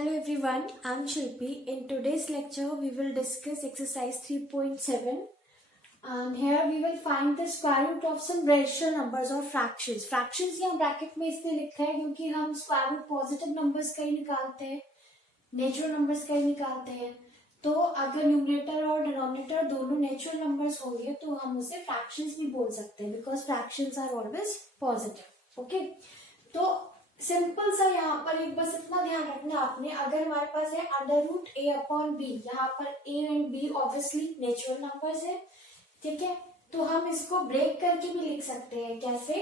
Hello everyone, I'm Shilpi. In today's lecture, we will discuss exercise 3.7 and here we will find the square root of some rational numbers or fractions. Fractions यहाँ bracket में इसलिए लिखा है क्योंकि हम square root positive numbers का ही निकालते हैं, नेचुरल नंबर्स का ही निकालते हैं। तो अगर न्यूमरेटर और डिनोमिनेटर दोनों नेचुरल नंबर्स होंगे तो हम उसे फ्रैक्शंस भी बोल सकते हैं because fractions are always positive. Okay, तो सिंपल सा यहाँ पर एक बस इतना ध्यान रखना आपने, अगर हमारे पास है under root A upon B, यहाँ पर A and B obviously natural numbers है, ठीक है। तो हम इसको ब्रेक करके भी लिख सकते हैं, कैसे?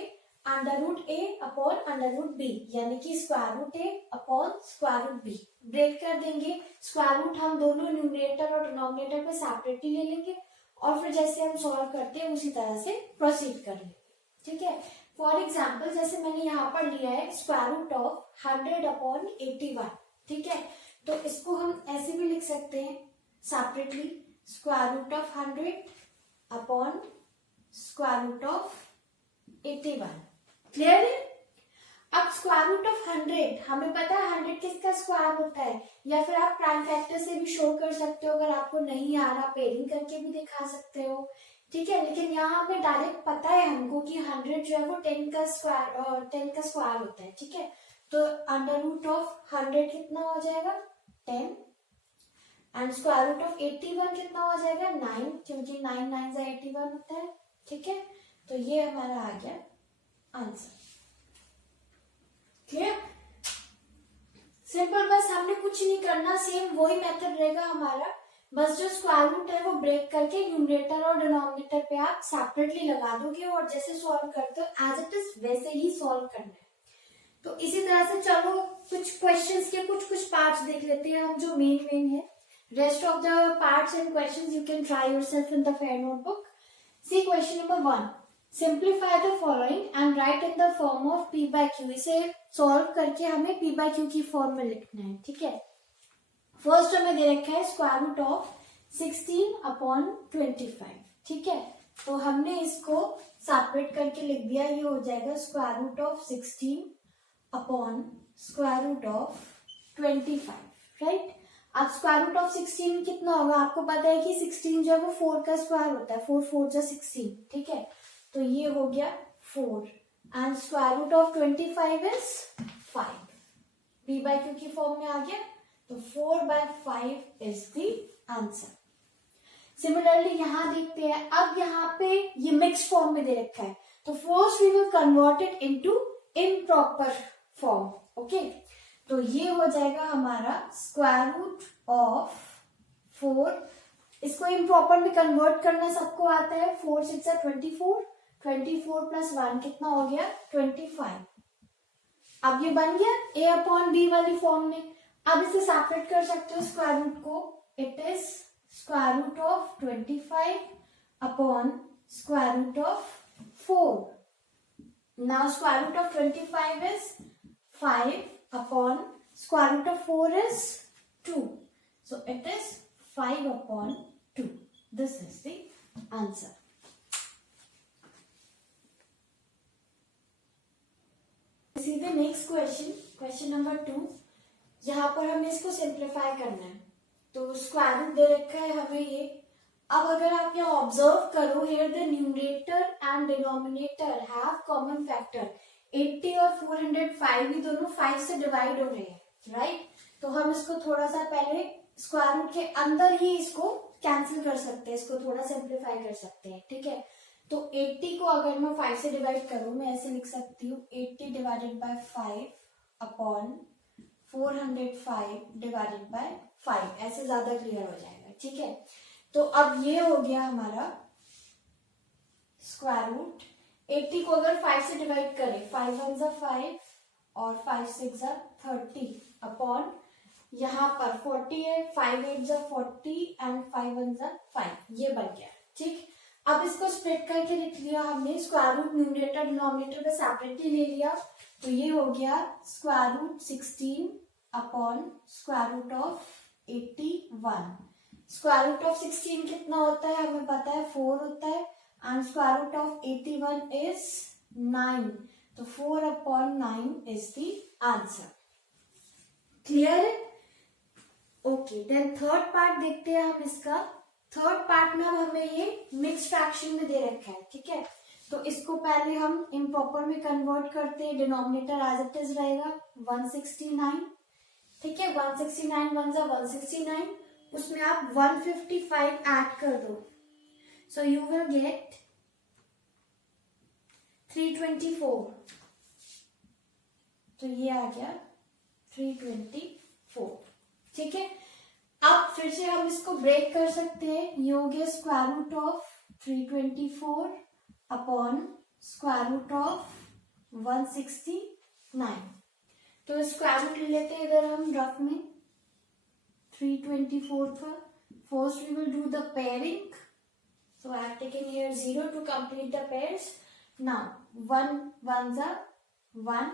Under root A upon under root B, यानी कि square root A upon square root B. Break कर देंगे, स्क्वायर रूट हम दोनों न्यूमरेटर और डिनोमिनेटर पे सेपरेटली ले लेंगे और फिर जैसे हम सॉल्व करते हैं उसी तरह से प्रोसीड कर लेंगे, ठीक है। फॉर एग्जाम्पल जैसे मैंने यहाँ पर लिया है स्क्वायर रूट ऑफ 100 अपॉन 81, ठीक है। तो इसको हम ऐसे भी लिख सकते हैं separately, square root of 100 upon square root of 81। Clear है? अब स्क्वायर रूट ऑफ 100 हमें पता है 100 किसका स्क्वायर होता है, या फिर आप प्राइम फैक्टर से भी शो कर सकते हो, अगर आपको नहीं आ रहा पेयरिंग करके भी दिखा सकते हो, ठीक है। लेकिन यहाँ पे डायरेक्ट पता है हमको कि 100 जो है वो 10 का स्क्वायर होता है, ठीक है। तो अंडर रूट ऑफ 100 कितना हो जाएगा 10 एंड स्क्वायर रूट ऑफ 81 कितना हो जाएगा 9, क्योंकि 9 9 से 81 होता है, ठीक है। तो ये हमारा आ गया आंसर। क्लियर? सिंपल, बस हमने कुछ नहीं करना, सेम वही मेथड रहेगा हमारा, बस जो स्क्वायर रूट है वो ब्रेक करके न्यूमरेटर और डिनोमिनेटर पे आप सेपरेटली लगा दोगे और जैसे सॉल्व करते हो एज इट इज वैसे ही सॉल्व करना है। तो इसी तरह से चलो कुछ क्वेश्चंस के कुछ पार्ट्स देख लेते हैं हम जो मेन है। Rest of the parts and questions you can try yourself in the fair notebook. See question number 1, simplify the following and write in the form of P by Q. इसे solve करके हमें P by Q की form में लिखना है, ठीक है। First हमें दे रखा है स्क्वायर रूट ऑफ 16 अपॉन 25, ठीक है। तो हमने इसको सेपरेट करके लिख दिया, ये हो जाएगा square root of 16 upon square root of 25, right. अब स्क्वायर रूट ऑफ 16 कितना होगा, आपको पता है कि 16 जो है वो 4 का स्क्वायर होता है, 4 4 जा 16, ठीक है। तो ये हो गया 4 and square root of 25 is 5, P by Q की फॉर्म में आ गया। तो 4/5 इज द आंसर। सिमिलरली यहां देखते हैं, अब यहाँ पे ये मिक्स फॉर्म में दे रखा है, तो first we will convert it into improper form, okay. तो ये हो जाएगा हमारा स्क्वायर रूट ऑफ 4, इसको इम्प्रॉपर में कन्वर्ट करना सबको आता है, 4 6 24, 24 प्लस 1 कितना हो गया 25। अब ये बन गया ए अपॉन बी वाली फॉर्म में। अब इसे सेपरेट कर सकते हो स्क्वायर रूट को, it is square root of 25 upon square root of 4। Now square root of 25 is 5 upon square root of 4 is 2, so it is 5 upon 2। This is the answer. सीधे next question, question number 2। यहाँ पर हमें इसको simplify करना है, तो square root दे रखा है हमें ये। अब अगर आप यहाँ ऑब्जर्व करो, here the numerator and denominator have common factor, 80 और 405 भी दोनों 5 से डिवाइड हो रहे हैं, राइट। तो हम इसको थोड़ा सा पहले स्क्वायर रूट के अंदर ही इसको कैंसिल कर सकते हैं, इसको थोड़ा सिंप्लीफाई कर सकते हैं, ठीक है। तो 80 को अगर मैं 5 से डिवाइड करूं, मैं ऐसे लिख सकती हूँ 80 divided by 5 upon 405 divided by 5, ऐसे ज्यादा क्लियर हो जाएगा, ठीक है। तो अब ये हो गया हमारा स्क्वायर रूट, 80 को अगर 5 से डिवाइड करें, 5 1 जा 5 और 5 6 जा 30 अपॉन यहाँ पर 40 है, 5 8 जा 40 एंड 5 1 जा 5, ये बन गया, ठीक। अब इसको स्प्लिट करके लिख लिया हमने, स्क्वायर रूट न्यूमरेटर डिनोमिनेटर पे सेपरेटली ले लिया, तो ये हो गया square root 16 upon square root of 81। Square root of 16 कितना होता है हमें पता है 4 होता है, and square root of 81 is 9, तो 4 upon 9 is the answer. Clear है? ओके, देन थर्ड पार्ट देखते हैं हम इसका। थर्ड पार्ट में अब हमें ये मिक्स फ्रैक्शन में दे रखा है, ठीक है। तो इसको पहले हम इम्प्रॉपर में कन्वर्ट करते हैं। डिनोमिनेटर एज इट इज रहेगा 169, ठीक है। 169 वन जा 169, उसमें आप 155 ऐड कर दो, सो यू विल गेट 324। तो ये आ गया 324, ठीक है। अब फिर से हम इसको ब्रेक कर सकते हैं। ये हो गया square root of 324 upon square root of 169। तो स्क्वायर रूट ले लेते हैं इधर हम रफ में 324 का। First we will do the pairing, so I have taken here 0 to complete the pairs. Now 1 1 जा 1,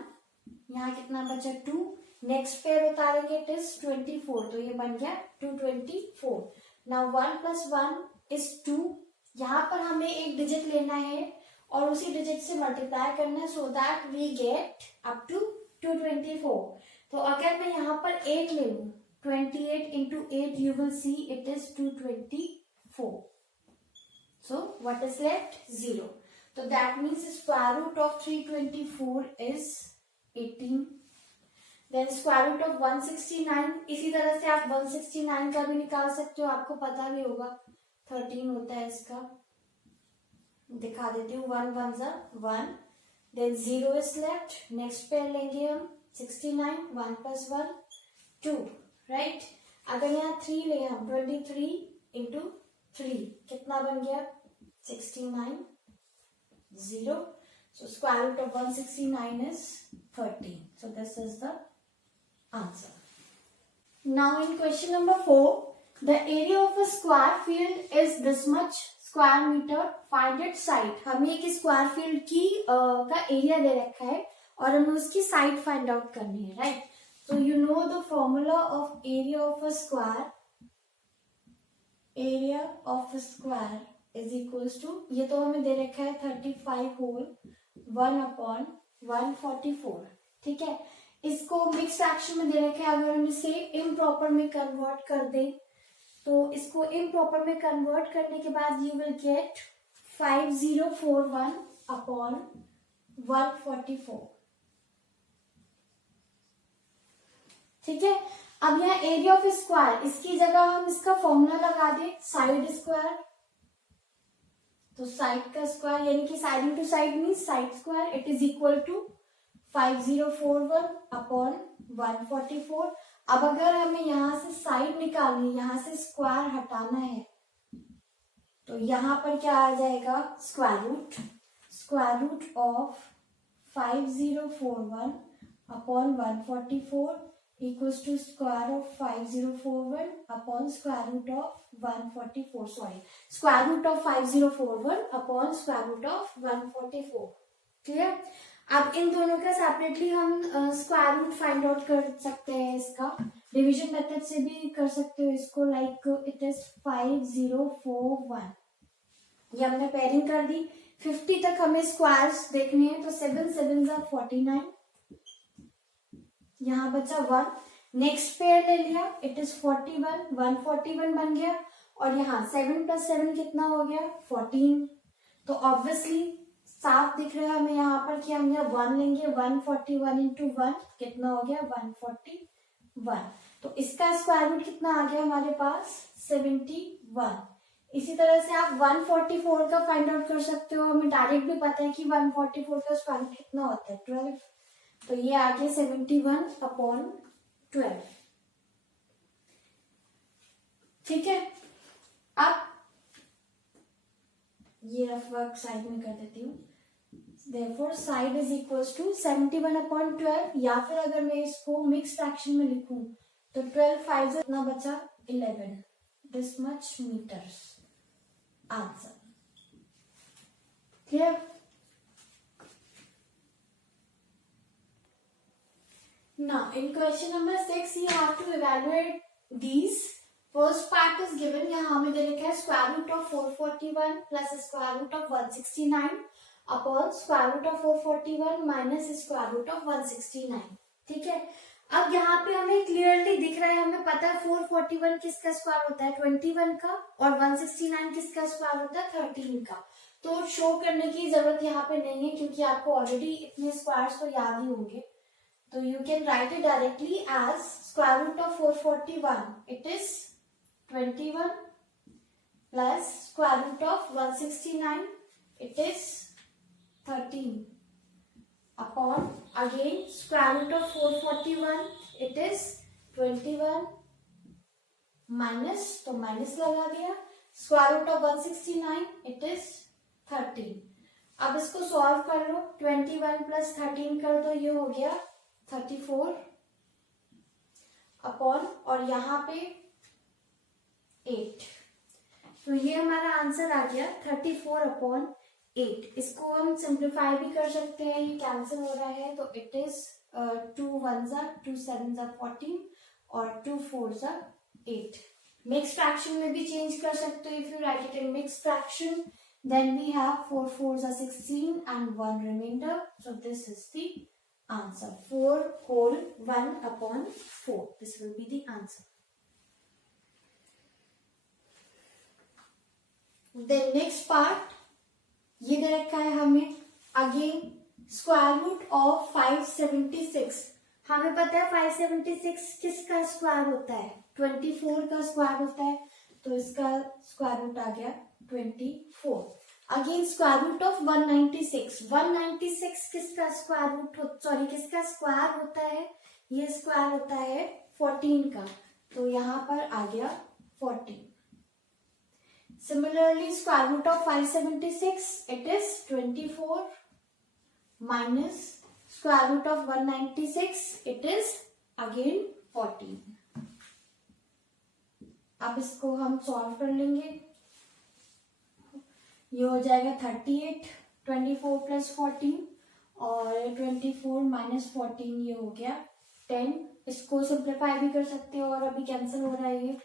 यहाँ कितना बचा 2, नेक्स्ट पेयर उतारेंगे इट इज 24, तो ये बन गया 224। नाउ 1 + 1 इज 2, यहाँ पर हमें एक डिजिट लेना है और उसी डिजिट से मल्टीप्लाई करना है, so that we get up to 224। तो अगर मैं यहाँ पर 8 ले लूं, 28 into 8 you will see it is 224. So what is left? 0. So that means the square root of 324 is 18. Then square root of 169, इसी तरह से आप 169 का भी निकाल सकते हो, आपको पता भी होगा 13 होता है इसका। दिखा देती हूँ, 1 1 जा 1, then 0 is left। Next pair लेंगे हम 69, 1 + 1 2, राइट। अगर यहाँ 3 ले हम 23 into 3 कितना बन गया 69, 0। So square root of 169 is 13. So this is the answer. Now in question number 4, the area of a square field is this much square meter. Find its side. हमें एक स्क्वायर फील्ड की का area दे रखा है और हमें उसकी side find out करनी है, right. So you know the formula of area of a square. Area of a square is equals to, ये तो हमें दे रखा है 35 होल 1/144, ठीक है। इसको मिक्स फ्रैक्शन में दे रखा है, अगर हम इसे इम्प्रॉपर में कन्वर्ट कर दें तो इसको इम्प्रॉपर में कन्वर्ट करने के बाद यू विल गेट 5041/144, ठीक है। अब यहाँ एरिया ऑफ स्क्वायर, इसकी जगह हम इसका फॉर्मूला लगा दें साइड स्क्वायर। तो साइड का स्क्वायर यानी कि side into side means side square, it is equal to 5041/144। अब अगर हमें यहाँ से साइड निकालनी, यहाँ से स्क्वायर हटाना है, तो यहाँ पर क्या आ जाएगा square root of 5041/144 equals to square of 5041 upon square root of 144. Sorry, square root of 5041 upon square root of 144. Clear. अब इन दोनों का सेपरेटली हम स्क्वायर रूट फाइंड आउट कर सकते हैं। इसका डिवीजन मेथड से भी कर सकते हो इसको, लाइक इट इज 5041। ये हमने पेयरिंग कर दी। 50 तक हमें स्क्वायर्स देखने हैं, तो 7 7 जा 49, यहाँ बचा 1। नेक्स्ट पेयर ले लिया, इट इज 41, 141 बन गया। और यहाँ 7 + 7 कितना हो गया 14। तो ऑब्वियसली साफ दिख रहा है हमें यहाँ पर कि हम यहाँ 1 लेंगे, 141 into 1 कितना हो गया 141। तो इसका स्क्वायर रूट कितना आ गया हमारे पास 71। इसी तरह से आप 144 का फाइंड आउट कर सकते हो। हमें डायरेक्ट भी पता है कि 144 का स्क्वायर रूट कितना होता है 12। तो ये आ गया 71/12, ठीक है। अब ये रफ वर्क साइड में कर देती हूँ। Therefore side is equals to 71/12, या फिर अगर मैं इसको मिक्स फ्रैक्शन में लिखूं तो 12 5 से कितना बचा 11, this much meters answer. Clear. Now in question number 6 you have to evaluate these. First part is given, यहाँ हमें दे रखा है square root of 441 plus square root of 169 upon square root of 441 minus square root of 169, ठीक है। अब यहाँ पे हमें क्लियरली दिख रहा है हमें पता है 441 किसका स्क्वायर होता है 21 का, और 169 किसका स्क्वायर होता है 13 का। तो शो करने की जरूरत यहाँ पे नहीं है क्योंकि आपको ऑलरेडी इतने स्क्वायर्स तो याद ही होंगे। तो you can write it directly as square root of 441 it is 21 plus square root of 169 it is 13 upon again square root of 441 it is 21 minus, तो माइनस लगा दिया, square root of 169 it is 13। अब इसको solve कर लो, 21 plus 13 कर दो, ये हो गया 34 अपॉन और यहाँ पे 8। तो ये हमारा आंसर आ गया 34 अपॉन 8। इसको हम सिंप्लीफाई भी कर सकते हैं, ये कैंसिल हो रहा है, तो इट इज 2 1 2 7 14 और 2 4 8। मिक्स फ्रैक्शन में भी चेंज कर सकते हो। If you right it in mix fraction then we have 4 4s are 16 and 1 remainder, so this is the answer, 4 whole 1 upon 4, this will be the answer. Then next part ये दे रखा है हमें again square root of 576। हमें पता है 576 किसका square होता है 24 का स्क्वायर होता है, तो इसका स्क्वायर रूट आ गया 24। अगेन स्क्वायर रूट ऑफ 196, 196 किसका स्क्वायर रूट किसका स्क्वायर होता है, ये स्क्वायर होता है 14 का, तो यहाँ पर आ गया 14। Similarly square root of 576 it is 24 minus square root of 196 it is again 14। अब इसको हम सॉल्व कर लेंगे, ये हो जाएगा 38, 24 प्लस 14 और 24 माइनस 14 ये हो गया 10। इसको सिंप्लीफाई भी कर सकते हो और अभी कैंसिल हो रहा है ये,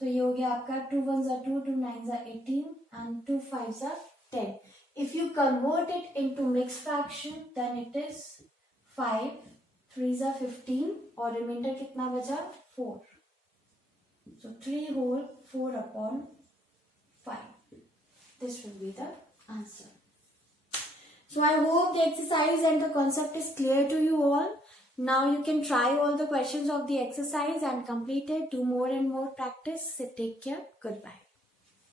तो ये हो गया आपका 2 1 2 2 9 18 and 2 5 10। If you convert it into mixed fraction then it is 5 3 15 और रिमाइंडर कितना बचा 4, so 3 whole 4 upon 5. This will be the answer. So I hope the exercise and the concept is clear to you all. Now you can try all the questions of the exercise and complete it. Do more and more practice. So take care. Goodbye.